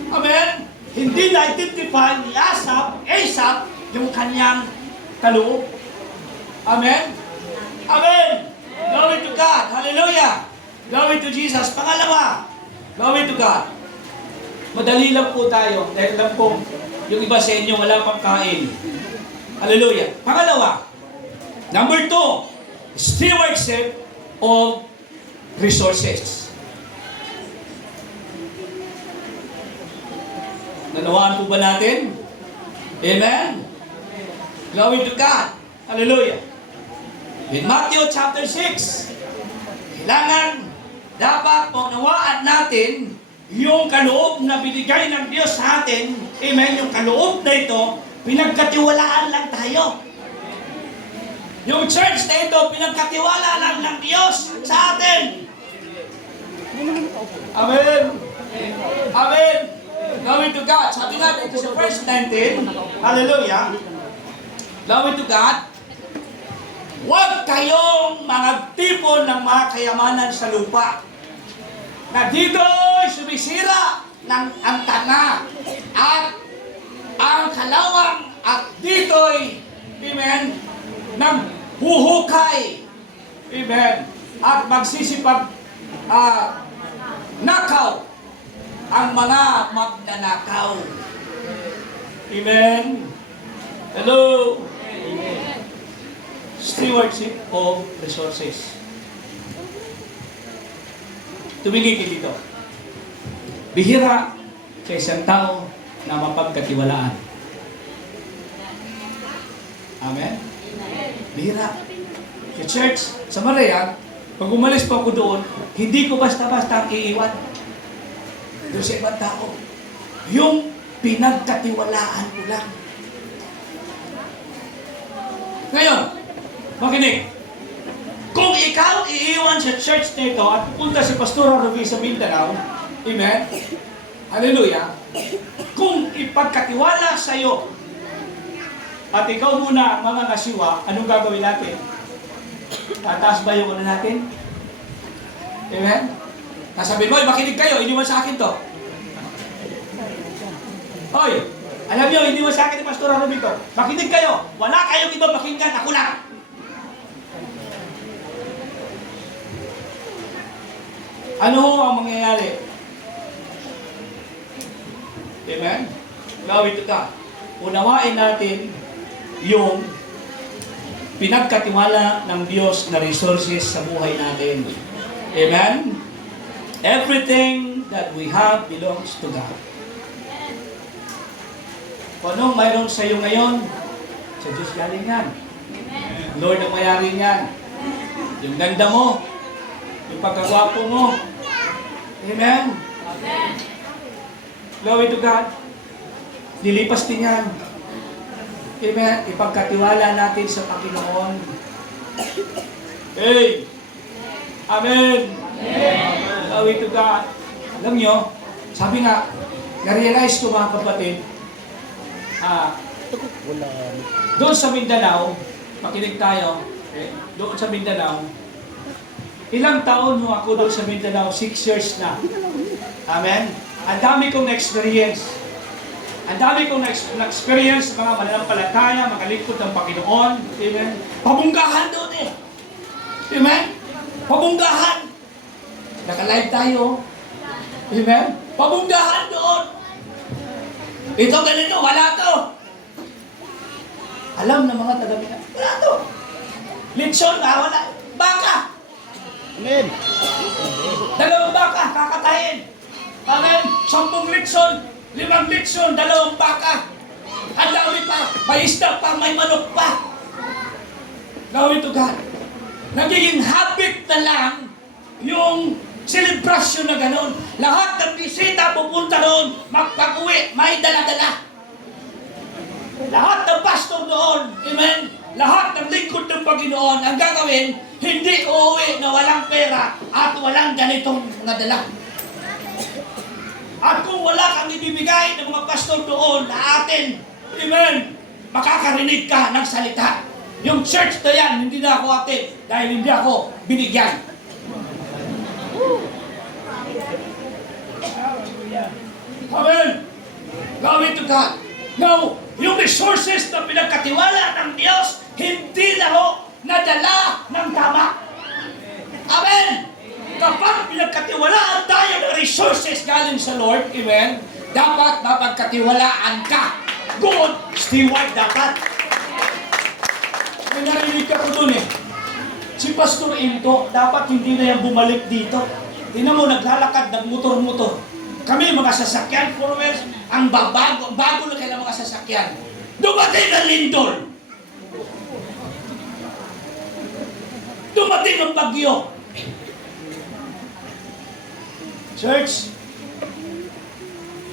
Amen? Hindi na-identify ni Asap, yung kanyang kaloob. Amen? Amen! Glory to God! Hallelujah! Glory to Jesus! Pangalawa, glory to God. Madali lang po tayo, dahil lang po yung iba sa inyo wala pang kain. Hallelujah! Pangalawa, number 2, stewardship of resources. Nanawaan po ba natin? Amen? Glory to God. Hallelujah. In Matthew chapter 6, kailangan dapat maunawaan natin yung kaloob na binigay ng Diyos sa atin. Amen? Yung kaloob na ito, pinagkatiwalaan lang tayo. Yung church na ito, pinagkatiwala lang ng Diyos sa atin. Amen. Amen. Glory to God. Sabi nga dito sa verse 19, hallelujah. Glory to God. Huwag kayong magtipon ng mga kayamanan sa lupa na dito'y sumisira ng ang tanga at ang kalawang at dito'y, amen, ng huhukay, amen, at magsisipag nakaw ang mga magnanakaw. Amen. Hello. Stewardship of resources. Tumingin kayo dito. Bihira sa isang tao na mapagkatiwalaan. Amen? Bihira. Sa church, sa Maria, pag umalis po ako doon, hindi ko basta-basta iiwan. Doon sa ibang tao. Yung pinagkatiwalaan ko lang. Ngayon, makinig. Kung ikaw iiwan sa church na ito at pupunta si Pastor Ruby sa Mindanao, amen? Hallelujah. Kung ipagkatiwala sa iyo at ikaw muna mga kasiwa, anong gagawin natin? Tataas ba yung ano natin? Amen? Sasabihin mo, makinig kayo, hindi mo sa akin to. Hoy, alam niyo, hindi mo sa akin ni Pastor Ruby to. Makinig kayo. Wala kayong ibang pakinggan, ako lang. Ano ho ang mangyayari? Amen? Glory to God. Unawain natin yung pinagkatiwala ng Diyos na resources sa buhay natin. Amen? Everything that we have belongs to God. Kung anong mayroon sa iyo ngayon, sa Diyos galing yan. Lord ang mayari yan. Yung ganda mo, yung pagkagwapo mo. Amen? Amen. Glory to God. Lilipas din yan. Amen? Ipagkatiwala natin sa Panginoon. Hey! Amen! Amen! Glory to God. Alam nyo, sabi nga, na-realize ko mga kapatid, doon sa Mindanao, makinig tayo, doon sa Mindanao, ilang taon mo ako doon sa Mindanao? 6 years na. Amen? Ang dami kong na-experience. Ang dami kong na-experience mga mananampalataya, mga lingkod ng Panginoon. Amen? Pabunggahan doon eh. Amen? Pabunggahan. Naka-live tayo. Amen? Pabunggahan doon. Ito ganito, wala to. Alam ng mga taga-Mindanao, wala to. Lechon na, wala. Baka. Amen. 2 baka, kakatayin. Amen. 10 lechon, 5 lechon, 2 baka. Ang dami pa. May isda pa, may manok pa. Glory to God. Nagiging habit na lang yung celebration na gano'n. Lahat ng bisita pupunta roon, magpag-uwi, may dala-dala. Lahat ng pastor doon, amen, lahat ng lingkod ng Panginoon, ang gagawin, hindi uuwi na walang pera at walang ganitong mga dala. At kung wala kang ibibigay ng mga pastor doon na atin, amen, makakarinig ka ng salita. Yung church na yan, hindi na ako atin dahil hindi ako binigyan. Amen. Glory to God. Now, yung resources na pinagkatiwala ng Diyos, hindi na ho nadala ng tama. Amen. Kapag pinagkatiwalaan tayo ng resources galing sa Lord, amen, dapat mapagkatiwalaan ka. Good steward dapat. May narinig ka ko dun eh. Si Pastor Into, dapat hindi na yan bumalik dito. Tingnan mo, naglalakad ng motor-motor. Kami mga sasakyan, followers, ang bago na kailang mga sasakyan. Dumating ang lindol. Dumating ang bagyo. Church,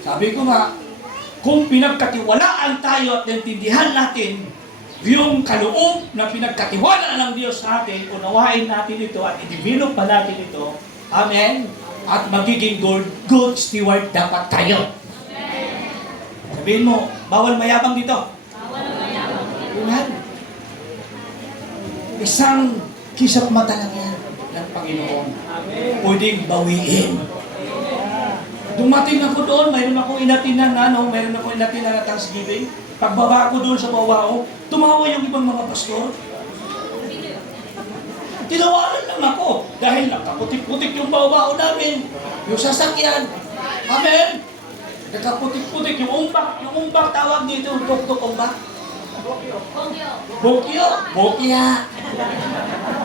sabi ko nga, kung pinagkatiwalaan tayo at naintindihan natin yung kaloob na pinagkatiwala ng Diyos sa atin, unawain natin ito at i-develop pa natin ito, amen, at magiging good steward dapat tayo. Sabihin mo, bawal mayabang dito. Bawal mayabang. Amen. Isang kisap mata lang yan ng Panginoon. Pwedeng bawiin. Dumating ako doon, mayroon akong inatinan na Thanksgiving. Pagbaba ko doon sa bawao, tumawa yung ibang mga pastor. Tinawanan lang ako dahil nakaputik-putik yung bawao namin, yung sasakyan. Amen? Nakaputik-putik yung umbak. Yung umbak tawag dito, tuk-tuk umbak. Bokyo. Bokya.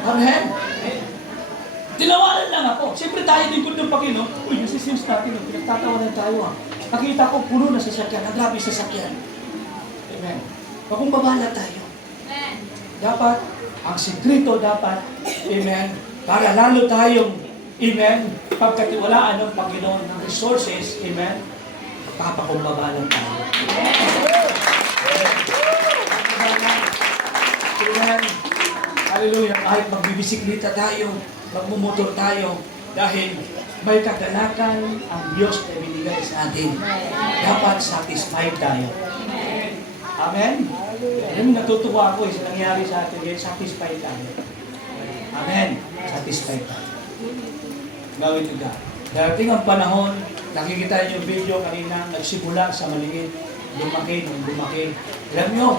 Amen? Tinawanan lang ako. Siyempre tayo din ko ng Panginoon. Uy, nasisins natin. Pinagtatawanan tayo. Nakita ko puno na sasakyan. Ang grabe sasakyan. Amen. Pakumbabala tayo. Dapat, ang sikreto dapat, amen, para lalo tayong, amen, pagkatiwalaan ng Panginoon ng resources, amen, papakumbabalan tayo. Amen. Hallelujah. Kahit magbibisiklita tayo, magmumotor tayo, dahil may kagalakan ang Diyos na binigay sa atin. Dapat satisfied tayo. Amen? Alam, natutuwa ako sa nangyari sa atin, dahil satisfied tayo. Amen? Satisfied tayo. Gawin to God. Darating ang panahon, nakikita niyo yung video kanina, nagsimula sa maliit, lumaki. Alam niyo,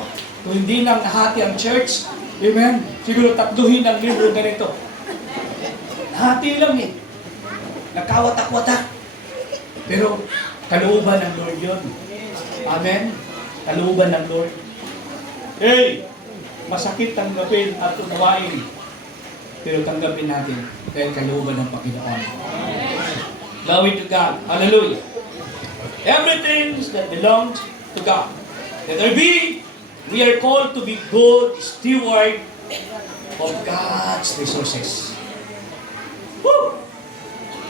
kung hindi nang nahati ang church, amen, siguro tatluhin ang libro ganito. Nahati lang eh. Nagkawatak-watak. Pero kalooban ng Lord yun. Amen? Kalooban ng Lord. Hey! Masakit tanggapin at unawain. Pero tanggapin natin dahil kalooban ng Panginoon. Glory to God. Hallelujah. Everything that belongs to God. Let we are called to be good steward of God's resources. Woo!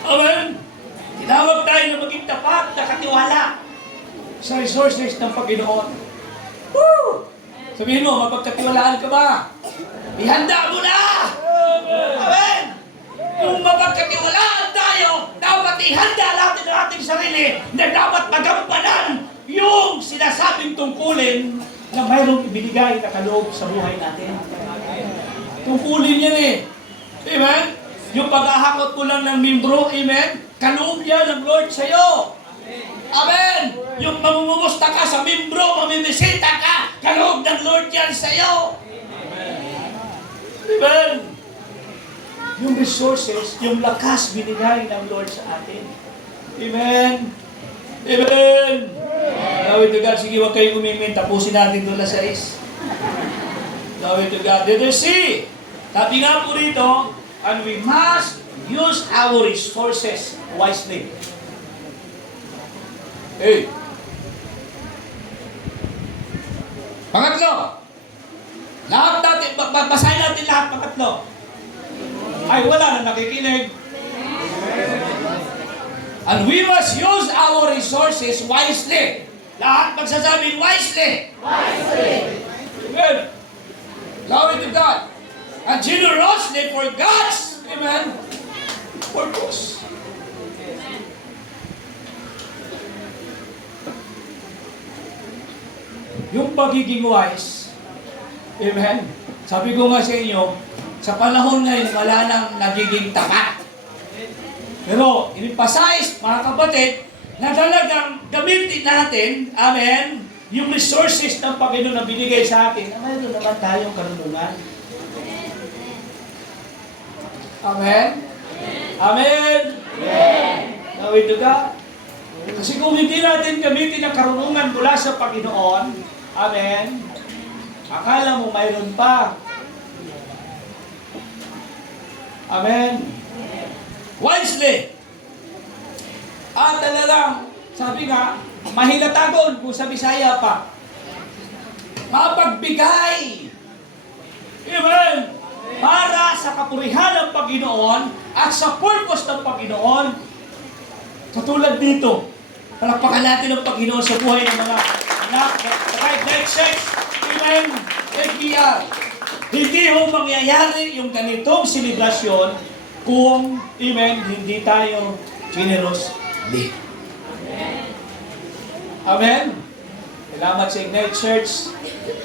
Amen! Tinawag tayo na maging tapat na katiwala sa resources ng Panginoon. Woo! Sabihin mo, mapagkatiwalaan ka ba? Ihanda mo na! Amen! Kung mapagkatiwalaan tayo, dapat ihanda natin ang ating sarili na dapat magampanan yung sinasabing tungkulin na mayroong ibinigay na kaloob sa buhay natin. Tungkulin yan eh. Amen? Yung paghahakot mo lang ng membro, amen? Kaloob yan ng Lord sa'yo. Amen! Yung mamumumusta ka sa membro, mamibisita ka, kaloob ng Lord yan sa'yo. Amen! Yung resources, yung lakas binigay ng Lord sa atin. Amen! Amen! Glory to God. Sige, huwag kayong umimin. Tapusin natin doon na 6. Glory to God. Let us see. Sabi nga po rito, and we must use our resources wisely. Hey. Pangatlo. Lahat natin, basahin natin lahat pangatlo. ay wala na nakikinig. And we must use our resources wisely. Lahat magsasabing wisely. Amen. Glory to God. And generously for God's, amen, purpose. Yung pagiging wise, amen, sabi ko nga sa inyo, sa panahon ngayon, wala nang nagiging tapat. Pero, in-emphasize, mga kapatid, na talagang gamitin natin, amen, yung resources ng Panginoon na binigay sa atin, na mayroon naman tayong karunungan. Amen? Amen? Glory to God. Kasi kung hindi natin gamitin ang karunungan mula sa Panginoon, amen, akala mo mayroon pa. Amen? Wisely. At talagang, sabi nga, mahilatagon kung sa Bisaya pa. Mapagbigay. Amen. Para sa kapurihan ng Panginoon at sa purpose ng Panginoon. Katulad dito, palakpakan natin ang Panginoon sa buhay ng mga anak, kahit night sex, amen, FBR. Hindi ho mangyayari yung ganitong selebrasyon kung, amen, hindi tayo generous. Amen. Salamat sa Ignite Church.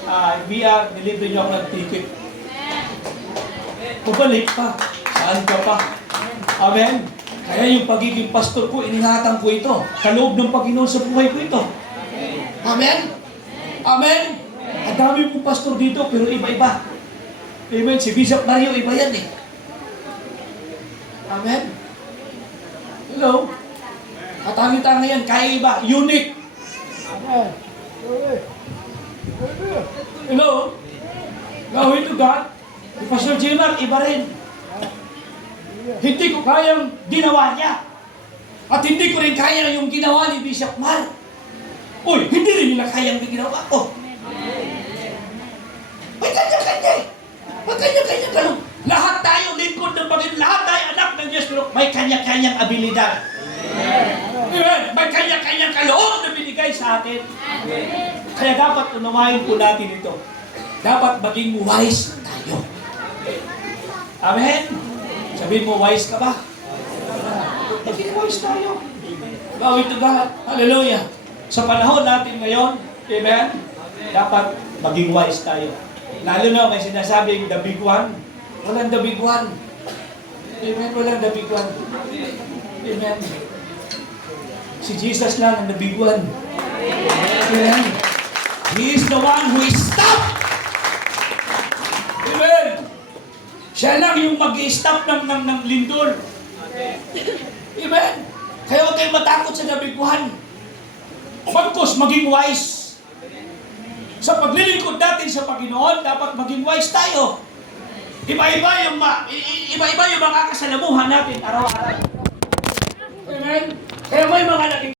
FBR, nilibre niyo ako ng ticket. Pabalik pa. Saan ka pa? Amen. Kaya yung pagiging pastor ko, iningatan ko ito. Sa loob ng Panginoon sa buhay ko ito. Amen? Amen? Ang dami pong pastor dito, pero iba-iba. Amen? Si Bishop Mario, iba yan eh. Amen? Hello? Katangi-tangi yan, kaya iba. Unique. Amen. Hello? Glory to God. Si Pastor Jimar, iba rin. Hindi ko kayang ginawa niya. At hindi ko rin kaya yung ginawa ni Bishop Mar. Uy, hindi rin nila kayang ginawa ko. May kanya-kanya eh. May kanya-kanya ka lang. Lahat tayo lingkod ng Panginoon. Lahat tayo anak ng Diyos. Pero may kanya-kanyang abilidad. Amen. May kanya-kanyang kaloob na binigay sa atin. Kaya dapat unawain po natin ito. Dapat maging wise tayo. Amen. Sabihin mo, wise ka ba? Maging wise tayo. Glory to God. Hallelujah. Sa panahon natin ngayon, amen, dapat maging wise tayo. Lalo na may sinasabing the big one. Walang the big one. Amen, walang the big one. Amen. Si Jesus lang ang the big one. Amen. He is the one who is stop. Amen. Siya lang yung mag-i-stop ng lindol. Amen. Kaya huwag kayong matakot sa nabiguhan. Pagkos, maging wise. Sa paglilingkod natin sa Panginoon, dapat maging wise tayo. Iba-iba yung makakasalamuhan natin araw-araw.